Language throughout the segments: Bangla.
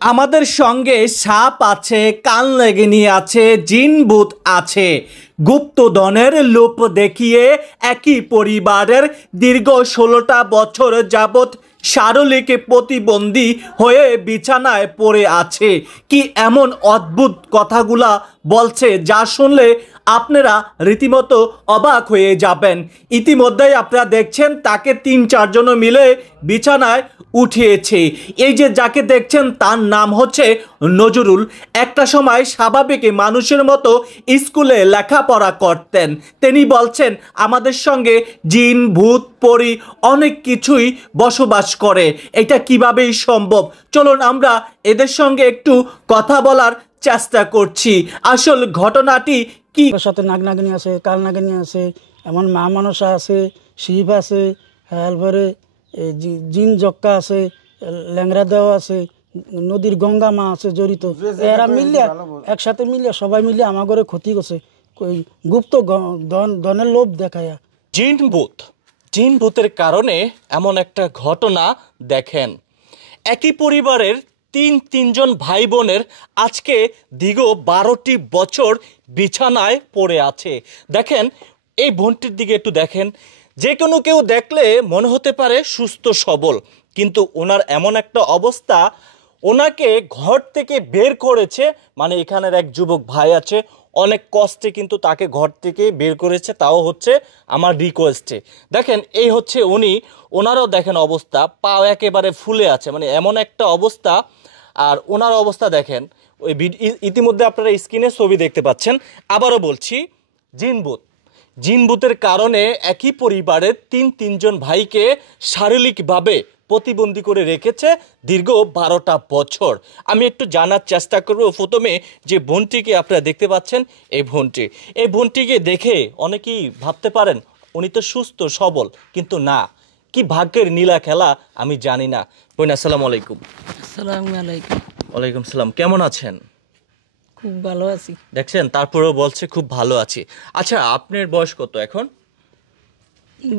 আমাদের সঙ্গে সাপ আছে, কান লেগিনি আছে, জিন ভূত আছে। গুপ্তধনের লোভ দেখিয়ে একই পরিবারের দীর্ঘ 16টা বছর যাবৎ শারীরিক প্রতিবন্ধী হয়ে বিছানায় পড়ে আছে। কি এমন অদ্ভুত কথাগুলা বলছে যা শুনলে আপনারা রীতিমতো অবাক হয়ে যাবেন। ইতিমধ্যেই আপনারা দেখছেন তাকে 3-4 জন মিলে বিছানায় উঠিয়েছে। এই যে যাকে দেখছেন তার নাম হচ্ছে নজরুল। একটা সময় স্বাভাবিক মানুষের মতো স্কুলে লেখাপড়া করতেন। তিনি বলছেন আমাদের সঙ্গে জিন ভূত পরি অনেক কিছুই বসবাস করে। এটা কিভাবেই সম্ভব, চলুন আমরা এদের সঙ্গে একটু কথা বলার চেষ্টা করছি। আসল ঘটনাটি কি। সাথে নাগনাগিনী আছে, কাল নাগিনী আছে, এমন মা মনসা আছে, শিব আছে, তারপরে জিন জক্কা আছে, ল্যাংরা দেওয়া আছে, নদীর গঙ্গা মা আছে জড়িত। এরা মিলিয়া একসাথে মিলিয়া সবাই মিলিয়ে আমার ঘরে ক্ষতি করছে, গুপ্ত ধনের লোভ দেখায়া। জিন ভূতের কারণে এমন একটা ঘটনা দেখেন। একই পরিবারের তিনজন ভাই বোনের আজকে দীর্ঘ 12টি বছর বিছানায় পড়ে আছে। দেখেন এই বোনটির দিকে একটু দেখেন। যে কোনো কেউ দেখলে মনে হতে পারে সুস্থ সবল, কিন্তু ওনার এমন একটা অবস্থা, ওনাকে ঘর থেকে বের করেছে, মানে এখানের এক যুবক ভাই আছে, অনেক কষ্টে কিন্তু তাকে ঘর থেকে বের করেছে, তাও হচ্ছে আমার রিকোয়েস্টে। দেখেন এই হচ্ছে উনি, ওনারও দেখেন অবস্থা, পা একেবারে ফুলে আছে, মানে এমন একটা অবস্থা। আর ওনার অবস্থা দেখেন, ওই ইতিমধ্যে আপনারা স্ক্রিনে ছবি দেখতে পাচ্ছেন। আবারও বলছি, জিন ভূতের কারণে একই পরিবারের তিনজন ভাইকে শারীরিকভাবে প্রতিবন্ধী করে রেখেছে দীর্ঘ 12টা বছর। আমি একটু জানার চেষ্টা করব প্রথমে যে বোনটিকে আপনারা দেখতে পাচ্ছেন, এই বোনটিকে দেখে অনেকেই ভাবতে পারেন উনি তো সুস্থ সবল, কিন্তু না, কি ভাগ্যের নীলা খেলা আমি জানি না। বোন আসসালামু আলাইকুম। আসসালামু আলাইকুম। ওয়ালাইকুম সালাম, কেমন আছেন? খুব ভালো আছি। দেখছেন, তারপরেও বলছে খুব ভালো আছি। আচ্ছা, আপনার বয়স কত এখন?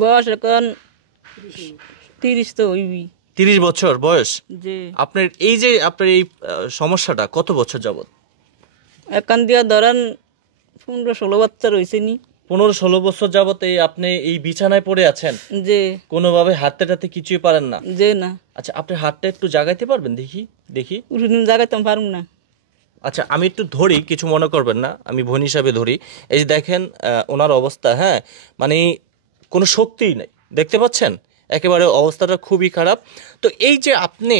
বয়স এখন 30 তো হইবি। 30 বছর বয়স। জি। আপনার এই যে আপনার এই সমস্যাটা কত বছর যাবত? এখান দিয়ে ধরেন 15-16 বছর হয়েছে নি। 15-16 বছর যাবত আপনি এই বিছানায় পড়ে আছেন? যে কোনোভাবে হাঁটতে টাতে কিছুই পারেন না? যে না। আচ্ছা, আপনি হাতটা একটু জাগাইতে পারবেন? দেখি। জাগাইতাম পারুম না। আচ্ছা, আমি একটু ধরি, কিছু মনে করবেন না, আমি বোন হিসাবে ধরি। এই যে দেখেন ওনার অবস্থা, হ্যাঁ, মানে কোনো শক্তিই নেই, দেখতে পাচ্ছেন, একেবারে অবস্থাটা খুবই খারাপ। তো এই যে আপনি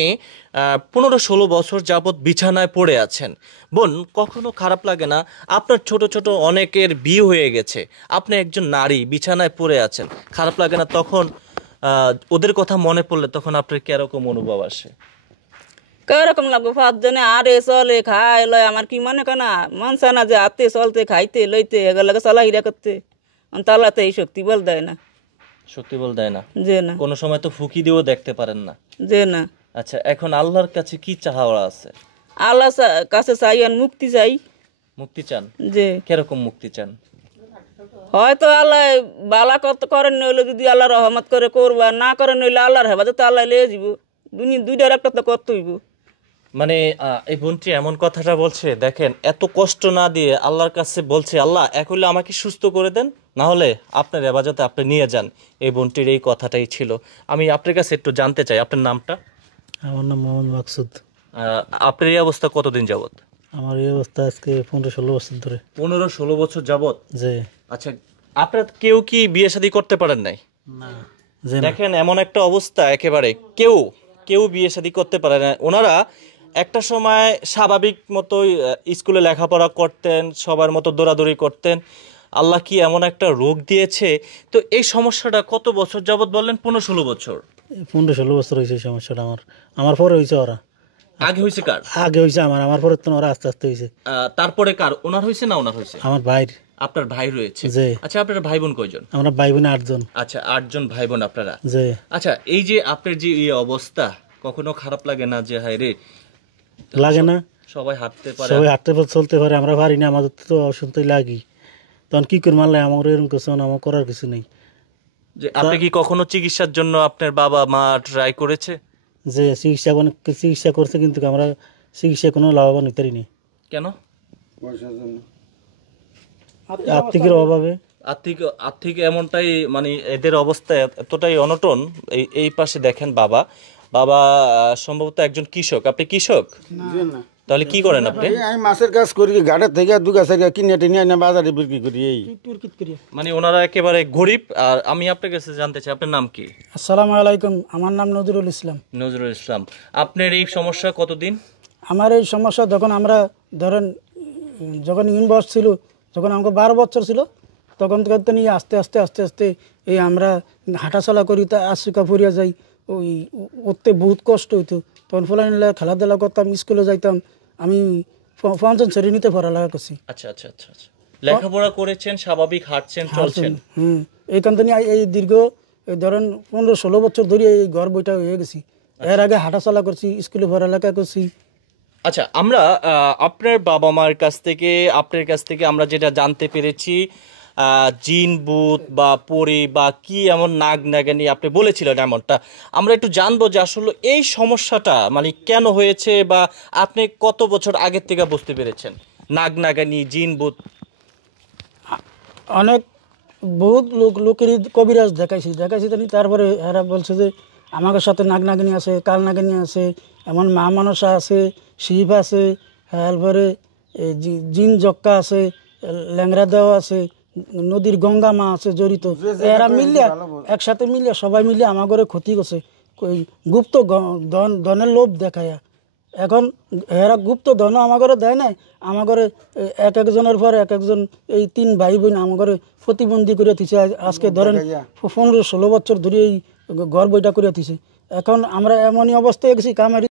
15-16 বছর যাবৎ বিছানায় পড়ে আছেন, বোন, কখনো খারাপ লাগে না? আপনার ছোট ছোট অনেকের বিয়ে হয়ে গেছে, আপনি একজন নারী বিছানায় পড়ে আছেন, খারাপ লাগে না তখন? ওদের কথা মনে পড়লে তখন আপনার কিরকম অনুভব আসে? কেরকম লাগবো? 5 জনে আরে চলে খায় লয়, আমার কি মনে কেনা মনসা না যে হাতে চলতে খাইতে লইতে এগুলোকে চলাহিরা করতে, তালাতে এই শক্তি বল দেয় না। শক্তি বল দেয় না? যে না। কোনো সময় তো ফুঁকি দিয়েও দেখতে পারেন না? যে না। আচ্ছা, এখন আল্লাহর কাছে কি চাওয়া আছে? আল্লাহ কাছে চাই আর মুক্তি চাই। মুক্তি চান? যে কিরকম মুক্তি চান? হয়তো আল্লাহ বালা করেন নইলে যদি আল্লাহ রহমত করে করবো, আর না করেন নইলে আল্লাহর হেফাজতে আল্লাহ লিয়ে যাব। দুইটার একটা তো করতে হইব। মানে এই বোনটি এমন কথাটা বলছে, দেখেন, এত কষ্ট না দিয়ে আল্লাহর কাছে বলছে, আল্লাহ এক হলে আমাকে সুস্থ করে দেন, না হলে আপনার হেফাজতে আপনি নিয়ে যান। এই বোনটির এই কথাটাই ছিল। আমি আপনার কাছে একটু জানতে চাই, আপনার নামটা? আমার নাম মোহাম্মদ মাকসুদ। আপনার এই অবস্থা কতদিন যাবত? আমার এই অবস্থা আজকে 15-16 বছর ধরে। 15-16 বছর যাবত? যে আচ্ছা, আপনার কেউ কি বিয়ে শাদী করতে পারেন নাই? না। দেখেন এমন একটা অবস্থা, একেবারে কেউ বিয়ে শাদী করতে পারে না। ওনারা একটা সময় স্বাভাবিক মতোই স্কুলে লেখাপড়া করতেন, সবার মতো দৌড়াদৌড়ি করতেন। আল্লাহ কি এমন একটা রোগ দিয়েছে। তো এই সমস্যাটা কত বছর যাবত বললেন? 15-16 বছর। 15-16 বছর হয়েছে এই সমস্যাটা। আমার পরে হয়েছে ওরা। আগে হয়েছে কার? আগে হয়েছে আমার পরে তো ওরা আস্তে আস্তে হয়েছে। তারপরে কার? ওনার হয়েছে না ওনার হয়েছে? আমার ভাইয়ের। আপনার ভাই রয়েছে? যে। আচ্ছা, আপনার ভাই বোন কয়জন? আমরা ভাই বোন 8 জন। আচ্ছা, 8 জন ভাই বোন আপনারা? যে। আচ্ছা, এই যে আপনার যে এই অবস্থা, কখনো খারাপ লাগে না যে হায় রে, লাগে না? সবাই হাঁটতে পারে, সবাই হাঁটতে পারে, চলতে পারে, আমরা পারি না, আমাদের তো অসন্তই লাগি। তখন কি করে মারলে আমার এরকম কিছু, আমার করার কিছু নেই। যে আপনি কি কখনো চিকিৎসার জন্য আপনার বাবা মা ট্রাই করেছে? যে চিকিৎসা করছে, কিন্তু আমরা চিকিৎসা কোনো লাভবান হতে পারিনি কেন? আর্থিকের অভাবে। আর্থিক আর্থিক এমনটাই, মানে এদের অবস্থা এতটাই অনটন। এই পাশে দেখেন বাবা, বাবা সম্ভবত একজন কৃষক। আপনি কৃষক? তাহলে কি করেন আপনি? আমি মাছের কাজ করি, ঘাটের থেকে দু গাছের কিনে টিনে এনে বাজারে বিক্রি করি। এই মানে ওনারা একেবারে গরিব। আর আমি আপনার কাছে জানতে চাই, আপনার নাম কি? আসসালামু আলাইকুম, আমার নাম নজরুল ইসলাম। নজরুল ইসলাম, আপনার এই সমস্যা কতদিন? আমার এই সমস্যা যখন আমরা ধরেন যখন ইউনিভার্স ছিল, যখন আমাকে 12 বছর ছিল, তখন থেকে নিয়ে আস্তে আস্তে আস্তে আস্তে এই আমরা হাঁটাচলা করি, তা আশিকা ফুরিয়া যাই, ওই উঠতে বহুত কষ্ট হইতো। তখন ফলানিলা খেলাধুলা করতাম, স্কুলে যাইতাম। আমি 5ম শ্রেণীতে পড়ালেখা করছি। আচ্ছা আচ্ছা আচ্ছা আচ্ছা, লেখাপড়া করেছেন, স্বাভাবিক হাঁটছেন, চলছেন। এইখান থেকে এই দীর্ঘ ধরেন 15-16 বছর ধরে এই ঘর বইটা হয়ে গেছি। এর আগে হাঁটাচলা করছি, স্কুলে পড়ালেখা করছি। আচ্ছা, আমরা আপনার বাবা মার কাছ থেকে, আপনার কাছ থেকে আমরা যেটা জানতে পেরেছি, জিন ভূত বা পরি বা কি এমন নাগ নাগানি আপনি বলেছিলেন এমনটা, আমরা একটু জানবো যে আসলে এই সমস্যাটা মানে কেন হয়েছে, বা আপনি কত বছর আগের থেকে বুঝতে পেরেছেন নাগ নাগানি জিন ভূত? অনেক বহুত লোকেরই কবিরাজ দেখাইছি তারপরে এরা বলছে যে আমাদের সাথে নাগ নাগিনী আছে, কাল নাগিনী আছে, এমন মা মনসা আছে, শিব আছে, তারপরে জিন জক্কা আছে, ল্যাংরা দেওয়া আছে, নদীর গঙ্গা মা আছে জড়িত। এরা মিলিয়া একসাথে মিলিয়া সবাই মিলিয়ে আমার ঘরে ক্ষতি করছে, গুপ্ত ধনের লোভ দেখায়া। এখন এরা গুপ্ত ধন আমার ঘরে দেয় নাই, আমার ঘরে এক একজনের পর এক একজন এই 3 ভাই বোন আমার ঘরে প্রতিবন্ধী করে দিছে। আজকে ধরেন 15-16 বছর ধরে এই ঘর বইটা করে দিছে। এখন আমরা এমনই অবস্থায় গেছি, কামারি